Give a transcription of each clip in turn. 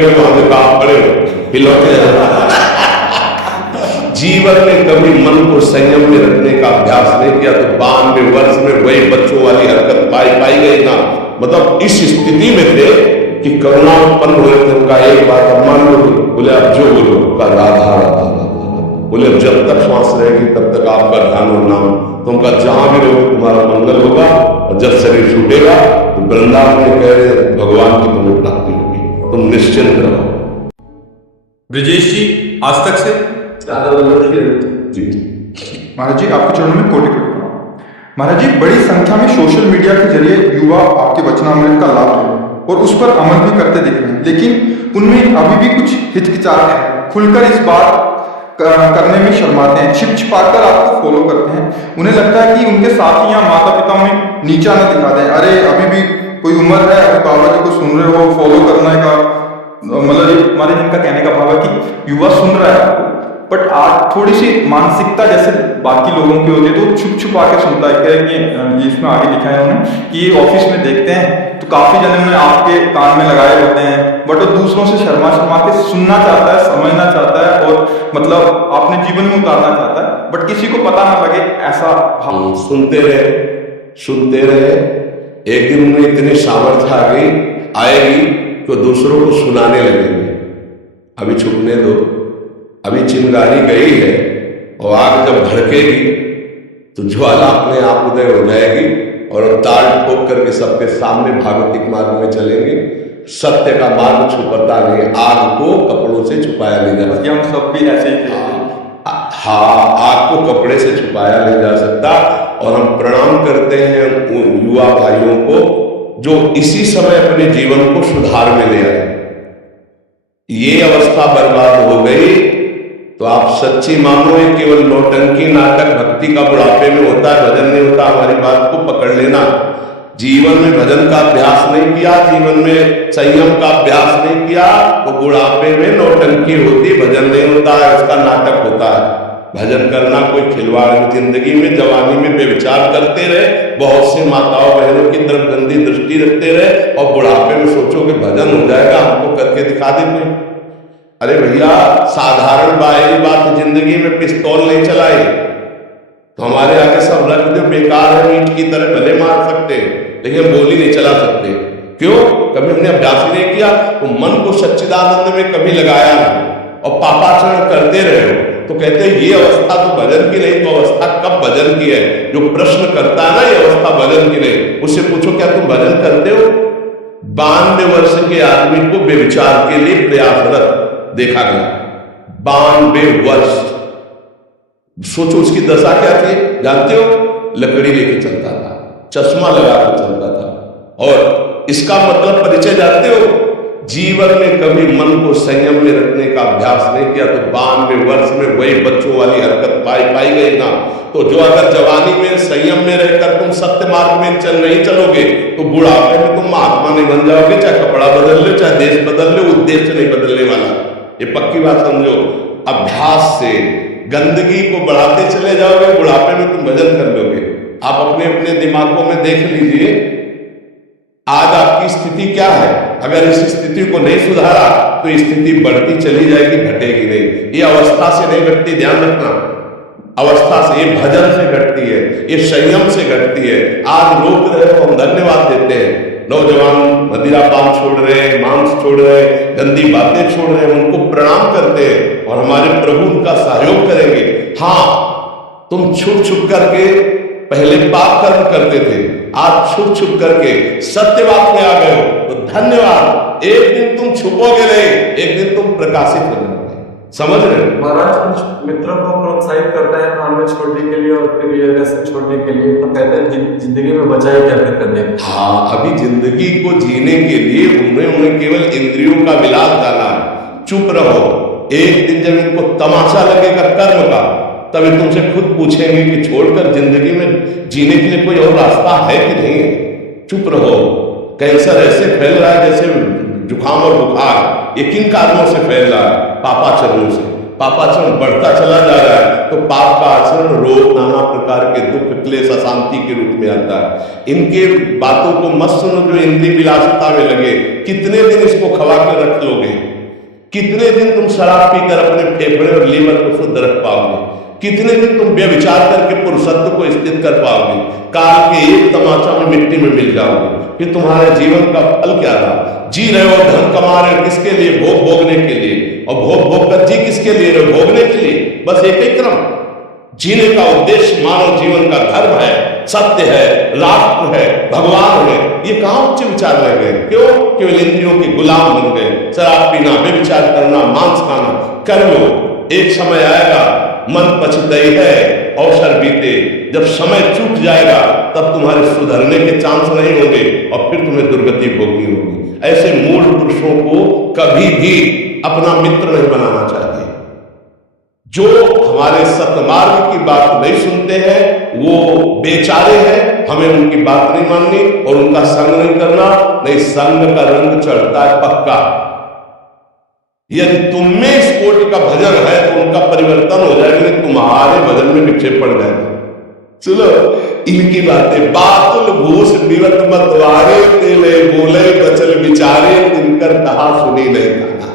गए वहां से कहा पड़े फिर लौटे। जीवन में कभी मन को संयम में रखने का अभ्यास नहीं किया तो 92 वर्ष में वही बच्चों वाली हरकत पाई गई ना। मतलब इस स्थिति में थे कि करुणा उत्पन्न हो रहे थे। उनका एक बात मान लो, बोले अब जो बोलो का राधा राधा राधा, बोले जब तक श्वास रहेगी तब तक आपका ध्यान और नाम, तो उनका जहां भी रहो तुम्हारा मंगल होगा। और जब शरीर छूटेगा तो वृंदावन में कह रहे भगवान की तुम्हें प्राप्ति होगी, तुम निश्चिंत रहो। ब्रजेश जी आज तक से जी महाराज जी आपके चरणों में कोटि कोटि प्रणाम। महाराज जी बड़ी संख्या में सोशल मीडिया के जरिए युवा आपके वचनामृत का लाभ ले रहे हैं और उस पर अमल भी करते दिख रहे हैं, लेकिन उनमें अभी भी कुछ हिचकिचाहट है, खुलकर इस बात करने में शर्माते हैं, छिपछिपाकर आपको फॉलो करते हैं। उन्हें लगता है कि उनके साथी या माता पिता में नीचा न दिखा दें, अरे अभी भी कोई उम्र है, अभी बाबा जी को सुन रहे हो, फॉलो करने का मतलब हमारे जिनका कहने का भाव है कि युवा सुन रहा है आपको, बट आज थोड़ी सी मानसिकता जैसे बाकी लोगों की होती है तो छुप छुपा के सुनता है। कि इसमें आगे लिखा है उन्होंने कि ये ऑफिस में देखते हैं तो काफी जने ने आपके कान में लगाए होते हैं, बट वो दूसरों से शर्मा शर्मा के सुनना चाहता है, समझना चाहता है और मतलब अपने जीवन में उतारना चाहता है, बट किसी को पता ना लगे ऐसा भाव। सुनते रहे। एक दिन उनमें इतनी सामर्थ्य आ गई आएगी तो दूसरों को सुनाने लगेंगे। अभी छुपने दो, अभी चिंगारी गई है और आग जब भड़केगी तो ज्वाला अपने आप उदय हो जाएगी और ताल ठोक करके सबके सामने भागवतिक मार्ग में चलेंगे। सत्य का मार्ग छुपता नहीं, आग को कपड़ों से छुपाया नहीं जा सकता। हम सब भी ऐसे ही थे। हाँ, आग को कपड़े से छुपाया नहीं जा सकता। और हम प्रणाम करते हैं युवा भाइयों को जो इसी समय अपने जीवन को सुधार में ले आए। ये अवस्था बर्बाद हो गई तो आप सच्ची मानो ये केवल नौटंकी नाटक भक्ति का बुढ़ापे में होता है, भजन नहीं होता। हमारी बात को पकड़ लेना। जीवन में भजन का अभ्यास नहीं किया, जीवन में संयम का अभ्यास नहीं किया तो बुढ़ापे में नौटंकी होती, भजन नहीं होता है, उसका नाटक होता है। भजन करना कोई खिलवाड़ नहीं। जिंदगी में जवानी में बेविचार करते रहे, बहुत सी माताओं बहनों की तरफ गंदी दृष्टि रखते रहे और बुढ़ापे में सोचो कि भजन हो जाएगा, हमको करके दिखा दे कोई। अरे भैया साधारण बाहरी बात, जिंदगी में पिस्तौल नहीं चलाई तो हमारे आगे सब रख दो, बेकार है, मीट की तरह भले मार सकते लेकिन गोली नहीं चला सकते। क्यों? कभी हमने अभ्यास ही नहीं किया। तो मन को सच्चिदानंद में कभी लगाया नहीं और पापाचरण करते रहे हो तो कहते हैं ये अवस्था तो भजन की नहीं। तो अवस्था कब भजन की है? जो प्रश्न करता है ना ये अवस्था भजन की नहीं, उससे पूछो क्या तुम भजन करते हो? 92 वर्ष के आदमी को बेविचार के लिए प्रयासरत देखा गया। 92 वर्ष। सोचो उसकी दशा क्या थी जानते हो? लकड़ी लेके चलता था, चश्मा लगा कर चलता था। और इसका मतलब परिचय जानते हो? जीवन में कभी मन को संयम में रखने का अभ्यास नहीं किया तो 92 वर्ष में वही बच्चों वाली हरकत पाई गई ना। तो जो अगर जवानी में संयम में रहकर तुम सत्य मार्ग में नहीं चलोगे तो बुढ़ापे में तुम महात्मा नहीं बन जाओगे। चाहे कपड़ा बदल लो, चाहे देश बदल लो, उद्देश्य नहीं बदलने वाला। ये पक्की बात समझो। अभ्यास से गंदगी को बढ़ाते चले जाओगे, बुढ़ापे में तुम भजन कर लोगे। आप अपने अपने दिमागों में देख लीजिए आज आपकी स्थिति क्या है। अगर इस स्थिति को नहीं सुधारा तो स्थिति बढ़ती चली जाएगी, घटेगी नहीं। ये अवस्था से नहीं घटती, ध्यान रखना। अवस्था से, ये भजन से घटती है, ये संयम से घटती है। आज रोक रहे हो, हम धन्यवाद देते हैं। नौजवान मदिरा पान छोड़ रहे हैं, मांस छोड़ रहे हैं, गंदी बातें छोड़ रहे हैं, उनको प्रणाम करते हैं और हमारे प्रभु उनका सहयोग करेंगे। हाँ, तुम छुप छुप करके पहले पाप कर्म करते थे, आज छुप छुप करके सत्यवाद में आ गए हो तो धन्यवाद। एक दिन तुम छुपोगे नहीं, एक दिन तुम प्रकाशित हो जाओगे। समझ रहे हो? महाराज कुछ मित्रों को प्रोत्साहित करता है काम छोड़ने के लिए और फिर ये व्यसन छोड़ने के लिए, तो कहते हैं जिंदगी में बचाए क्या फिर करने। हाँ, अभी जिंदगी को जीने के लिए उन्हें केवल इंद्रियों का विलास डाला है। चुप रहो। एक दिन जब इनको तमाशा लगेगा कर्म का तभी तुमसे खुद पूछेंगे कि छोड़कर जिंदगी में जीने के लिए कोई और रास्ता है कि नहीं है। चुप रहो। कैंसर ऐसे फैल रहा है जैसे जुकाम और बुखार। ये किन कारणों से फैल रहा है? पापाचरणों से। पापाचरण बढ़ता चला जा रहा है तो पाप का आचरण रोग, नाना प्रकार के दुख, क्लेश, अशांति के रूप में आता है। इनके बातों को मत सुनो जो इंद्रिय विलासिता में लगे। कितने दिन इसको खवा कर रख लोगे? कितने दिन तुम शराब पीकर अपने फेफड़े और लीवर को शुद्ध रख पाओगे? कितने दिन तुम व्यभिचार करके पुरुषत्व को स्थित कर पाओगे? काल के एक तमाचा में मिट्टी में मिल जाओगे। फिर तुम्हारे जीवन का फल क्या रहा? जी रहे हो, धन कमा रहे हो, किसके लिए? भोग भोगने के लिए। और भोग भोग कर जी किसके लिए रहे हो? भोगने के लिए। बस एक ही क्रम। जीने का उद्देश्य मानव जीवन का धर्म है, सत्य है, राष्ट्र है, भगवान है। ये कहां उच्च विचार रह गए? क्यों? केवल इंद्रियों के गुलाम बन गए। शराब पीना, व्यभिचार करना, मांस खाना कर लो। एक समय आएगा, मन पछताई है, अवसर बीते, जब समय चूक जाएगा तब तुम्हारे सुधरने के चांस नहीं होंगे और फिर तुम्हें दुर्गति भोगनी होगी। ऐसे मूढ़ पुरुषों को कभी भी अपना मित्र नहीं बनाना चाहिए। जो हमारे सतमार्ग की बात नहीं सुनते हैं वो बेचारे हैं, हमें उनकी बात नहीं माननी और उनका संग नहीं करना। नहीं, संग का रंग चढ़ता है पक्का। यदि तुम में इस कोटि का भजन है तो उनका परिवर्तन हो जाएगा, नहीं तुम्हारे भजन में विक्षेप पड़ जाएगा। सुनो इनकी बातें। बातुल भूष विवत मतवारे तेले बोले बचल विचारे तिनकर कहा सुनी नहीं गाना।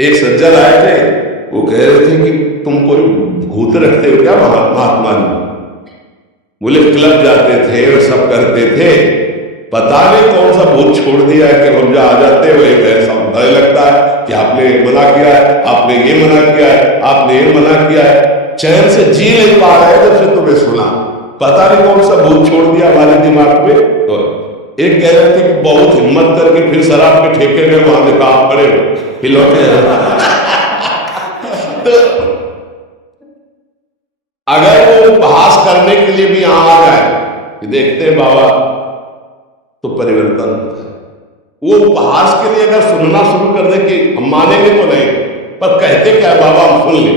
एक सज्जन आए थे, वो कह रहे थे कि तुम कोई भूत रखते हो क्या महात्मा जी? बोले क्लब जाते थे और सब करते थे, पता नहीं कौन सा भूत छोड़ दिया है कि हम आ जाते हुए ऐसा भय लगता है कि आपने मना किया है, आपने ये मना किया है, आपने ये मना किया है। चैन से जी नहीं पा रहे जब से तुम्हें सुना, पता नहीं कौन सा भूत छोड़ दिया हमारे दिमाग में। तो एक कह रहे थे कि बहुत हिम्मत करके फिर शराब के ठेके में वहां देखा आप पड़े फिर लौटे। तो अगर वो उपहास करने के लिए भी यहां आ जाए कि देखते हैं बाबा, तो परिवर्तन होता है। वो उपहास के लिए अगर सुनना शुरू कर दे कि हम मानेंगे तो नहीं, पर कहते क्या बाबा हम सुन ले,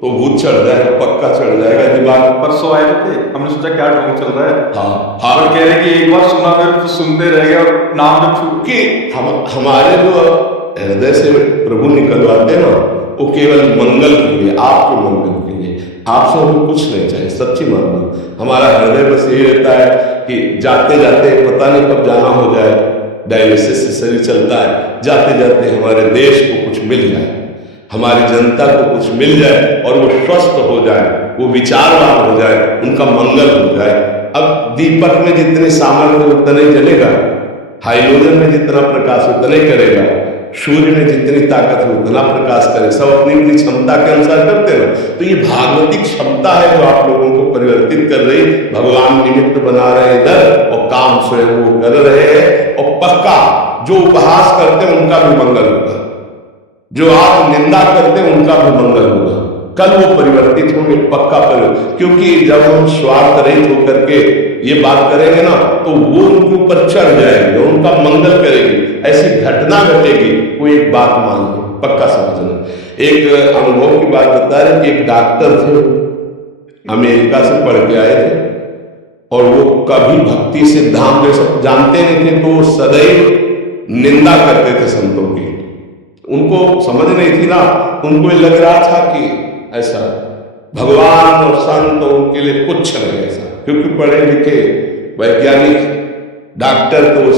तो भूत चढ़ जाएगा, पक्का चढ़ जाएगा दिमाग। परसों आए थे, हमने सोचा क्या ढोंग चल रहा है। हाँ और कह रहे कि एक बार सुना फिर तो सुनते रह गए और नाम जब छू कि हमारे जो हृदय से प्रभु निकलवाते हैं ना, वो केवल मंगल के लिए, आपके मंगल के लिए। आपसे हमें कुछ नहीं चाहिए, सच्ची मानना। हमारा हृदय बस यही रहता है कि जाते जाते पता नहीं कब जाना हो जाए, डायलिसिस से शरीर चलता है, जाते जाते हमारे देश को कुछ मिल जाए, हमारी जनता को कुछ मिल जाए और वो स्वस्थ हो जाए, वो विचारवान हो जाए, उनका मंगल हो जाए। अब दीपक में जितनी सामर्थ्य उतना ही जलेगा, हाइड्रोजन में जितना प्रकाश उतना ही करेगा, सूर्य में जितनी ताकत है उतना प्रकाश करे। सब अपनी अपनी क्षमता के अनुसार करते हैं। तो ये भागवतिक क्षमता है जो आप लोगों को परिवर्तित कर रही। भगवान निमित्त बना रहे इधर और काम स्वयं वो कर रहे हैं। और पक्का जो उपहास करते हैं उनका भी मंगल होगा, जो आप निंदा करते हैं उनका भी मंगल होगा। कल वो परिवर्तित होंगे, पक्का परिवर्तित। क्योंकि जब हम स्वार्थ रहित होकर के ये बात करेंगे ना, तो वो उनके ऊपर चढ़ जाएंगे, उनका मंगल करेगी, ऐसी घटना घटेगी। वो एक बात मान लो, पक्का समझना। एक अनुभव की बात बता रहे कि एक डॉक्टर थे, अमेरिका से पढ़ के आए थे और वो कभी भक्ति सिद्धांत सब जानते नहीं थे, तो सदैव निंदा करते थे संतों की। उनको समझ नहीं थी ना, उनको लग रहा था कि ऐसा भगवान और संत उनके लिए कुछ नहीं ऐसा, क्योंकि पढ़े लिखे वैज्ञानिक डॉक्टर तो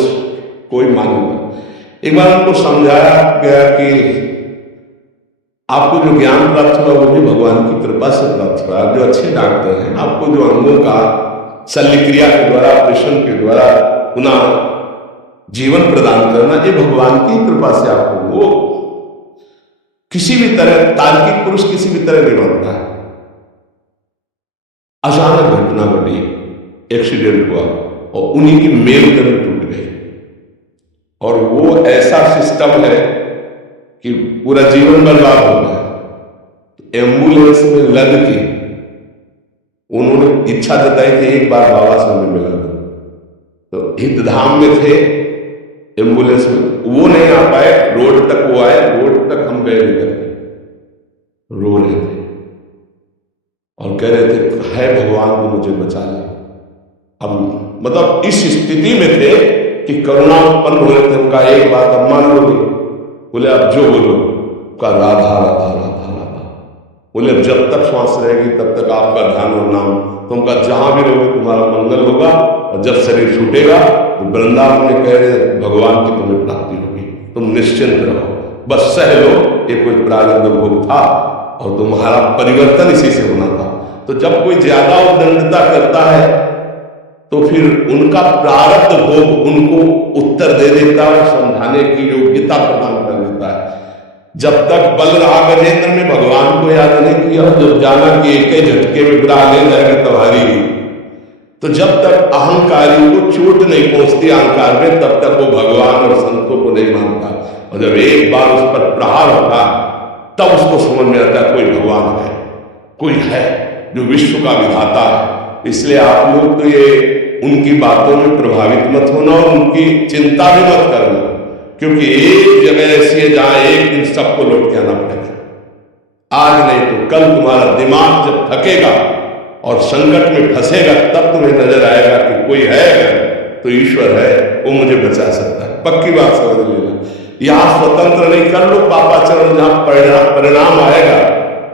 कोई मालूम। एक बार उनको समझाया गया कि आपको जो ज्ञान प्राप्त हुआ वो भी भगवान की कृपा से प्राप्त हुआ। आप जो अच्छे डॉक्टर हैं, आपको जो अंगों का शल्य क्रिया के द्वारा, ऑपरेशन के द्वारा पुनः जीवन प्रदान करना, ये भगवान की कृपा से आपको, वो किसी भी तरह तार्किक पुरुष किसी भी तरह नहीं बनता है। अचानक घटना घटी, एक्सीडेंट हुआ और उन्हीं की मेरुदंड टूट गई। और वो ऐसा सिस्टम है कि पूरा जीवन बर्बाद हो गया। एम्बुलेंस में लद के उन्होंने इच्छा जताई थी एक बार बाबा से हमें मिला दो, तो हितधाम में थे, एम्बुलेंस में वो नहीं आ पाए, रोड तक वो आए, रोड तक हम गए निकल के, रो रहे थे और कह रहे थे है भगवान को मुझे बचा ले। अब मतलब इस स्थिति में थे कि करुणा उत्पन्न हो रहे थे। उनका एक बात अब मान लोगे? बोले अब जो बोलो का राधा राधा राधा राधा। बोले अब जब तक श्वास रहेगी तब तक आपका ध्यान और नाम, तुमका जहां भी रहोगे तुम्हारा मंगल होगा। और जब शरीर छूटेगा तो वृंदावन में कह रहे भगवान की तुम्हें प्राप्ति होगी, तुम निश्चिंत रहो। बस सह लो, ये कोई प्रारब्ध भोग था और तुम्हारा परिवर्तन इसी से होना था। तो जब कोई ज्यादा उद्दंडता करता है तो फिर उनका प्रारब्ध भोग उनको उत्तर दे देता है, समझाने की योग्यता प्रदान कर देता है। जब तक बल रहा गजेंद्र में भगवान को याद नहीं किया, जब जाना कि एक ही झटके में बुरा ले जाएगा तुम्हारी, तो जब तक अहंकारी को चोट नहीं पहुंचती अहंकार में, तब तक वो भगवान और संतों को नहीं मानता। और जब एक बार उस पर प्रहार होता तब उसको समझ में आता है कोई भगवान है, कोई है जो विश्व का विधाता है। इसलिए आप लोग तो ये उनकी बातों में प्रभावित मत होना और उनकी चिंता भी मत करना, क्योंकि एक जगह ऐसी है जहां एक दिन सबको लौट के आना पड़ेगा। आज नहीं तो कल तुम्हारा दिमाग जब थकेगा और संकट में फंसेगा, तब तुम्हें नजर आएगा कि कोई है तो ईश्वर है, वो मुझे बचा सकता है। पक्की बात समझ लेना। यहां स्वतंत्र नहीं, कर लो पापाचरण, जहां परिणाम आएगा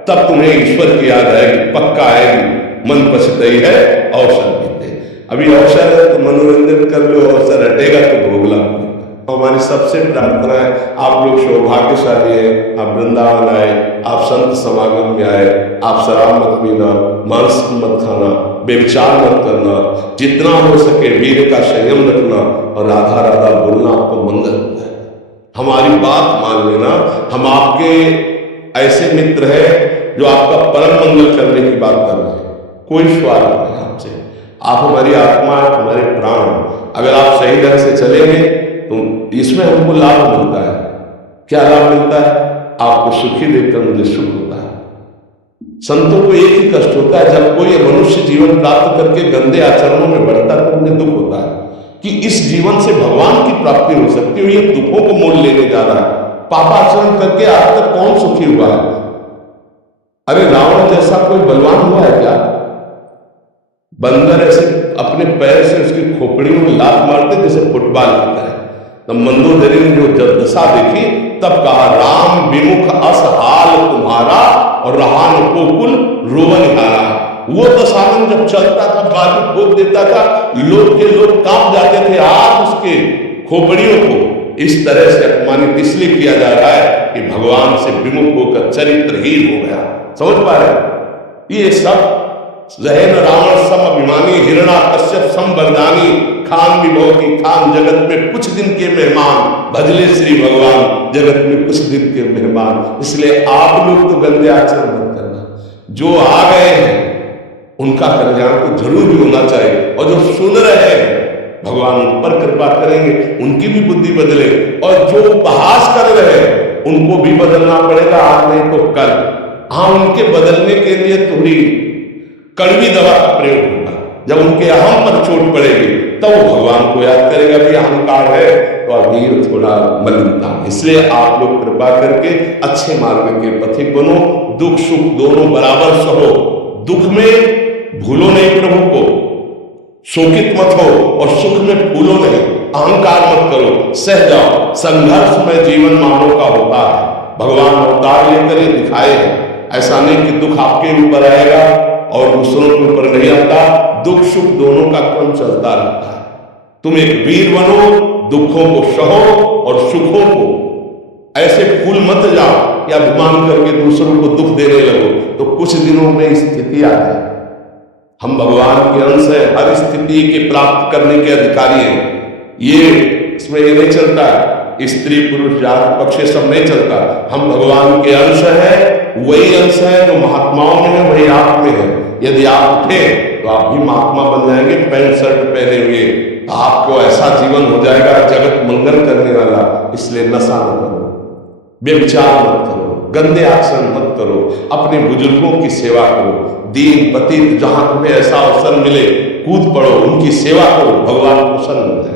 तब तुम्हें ईश्वर की याद आएगी, पक्का आएगी। मन पछताई है अवसर बीते। अभी अवसर है तो मनोरंजन कर लो, अवसर हटेगा तो भोगला। हमारी सबसे प्रार्थना है आप लोग सौभाग्यशाली हैं, आप वृंदावन आए, आप संत समागम में आए, आप शराब मत पीना, मांस मत खाना, बेविचार मत करना, जितना हो सके वीर का संयम रखना और राधा राधा बोलना आपको मंगल होता है। हमारी बात मान लेना, हम आपके ऐसे मित्र हैं जो आपका परम मंगल करने की बात कर रहे हैं। कोई स्वार्थ नहीं आपसे, आप हमारी आत्मा, हमारे प्राण। अगर आप सही ढंग से चलेंगे तो इसमें हमको लाभ मिलता है। क्या लाभ मिलता है? आपको सुखी देखकर मुझे सुख होता है। संतों को एक ही कष्ट होता है, जब कोई मनुष्य जीवन प्राप्त करके गंदे आचरणों में बढ़ता है तो उन्हें दुख होता है कि इस जीवन से भगवान की प्राप्ति हो सकती है, ये दुखों को मोल लेने जा रहा है। पापाचरण करके आज तक कौन सुखी हुआ है? अरे रावण जैसा कोई बलवान हुआ है क्या? बंदर ऐसे अपने पैर से उसकी खोपड़ी में लात मारते जैसे फुटबॉल खेलता है। तब मंदोदरी ने जो जब दशा देखी तब कहा, राम विमुख असहाल तुम्हारा और रहा नुकुल रोवन हारा। वो दशा में जब चलता था, गाल में ठोक देता था, लोग के लोग कांप जाते थे आज उसके खोपड़ियों को। इस तरह से अपमानित इसलिए किया जा रहा है कि भगवान से विमुख होकर चरित्रहीन हो गया। समझ पा रहे? ये सब जहन रावण सम अभिमानी, हिरणा कश्यप सम वरदानी, खान विभव की खान, जगत में कुछ दिन के मेहमान, भजले श्री भगवान, जगत में कुछ दिन के मेहमान। इसलिए आप लोग तो गंदे आचरण मत करना। जो आ गए हैं उनका कल्याण तो जरूर भी होना चाहिए, और जो सुन रहे हैं भगवान उन पर कृपा करेंगे, उनकी भी बुद्धि बदले, और जो उपहास कर रहे हैं उनको भी बदलना पड़ेगा, आज नहीं तो कल। हाँ, उनके बदलने के लिए थोड़ी कड़वी दवा का प्रयोग होगा। जब उनके अहम पर चोट पड़ेगी तब वो भगवान को याद करेगा भी अहंकार है तो अभी थोड़ा मलिनता। इसलिए आप लोग कृपा करके अच्छे मार्ग के पथिक बनो, दुख सुख दोनों बराबर सहो। दुख में भूलो नहीं प्रभु को, शोकित मत हो, और सुख में भूलो नहीं, अहंकार मत करो, सह जाओ। संघर्ष में जीवन मानव का होता है, भगवान अवतार लेकर ये दिखाए हैं। ऐसा नहीं कि दुख आपके ऊपर आएगा और दूसरों के ऊपर नहीं आता। दुख सुख दोनों का क्रम चलता रहता है। तुम एक वीर बनो, दुखों को सहो और सुखों को ऐसे भूल मत जाओ कि अभिमान करके दूसरों को दुख देने लगो, तो कुछ दिनों में स्थिति आ जाए। हम भगवान के अंश है, हर स्थिति के प्राप्त करने के अधिकारी हैं। ये इसमें ये नहीं चलता स्त्री पुरुष जात पक्ष सब नहीं चलता। हम भगवान के अंश है, वही अंश है जो महात्माओं में है, वही आप में है। यदि आप उठे तो आप भी महात्मा बन जाएंगे, पैंट शर्ट पहने हुए। आपको ऐसा जीवन हो जाएगा जगत मंगल करने वाला। इसलिए नशा मत करो, व्यभिचार मत करो, गंदे आचरण मत करो, अपने बुजुर्गों की सेवा करो। दीन पतित जहां तुम्हें ऐसा अवसर मिले कूद पड़ो, उनकी सेवा करो, भगवान प्रसन्न हो जाए।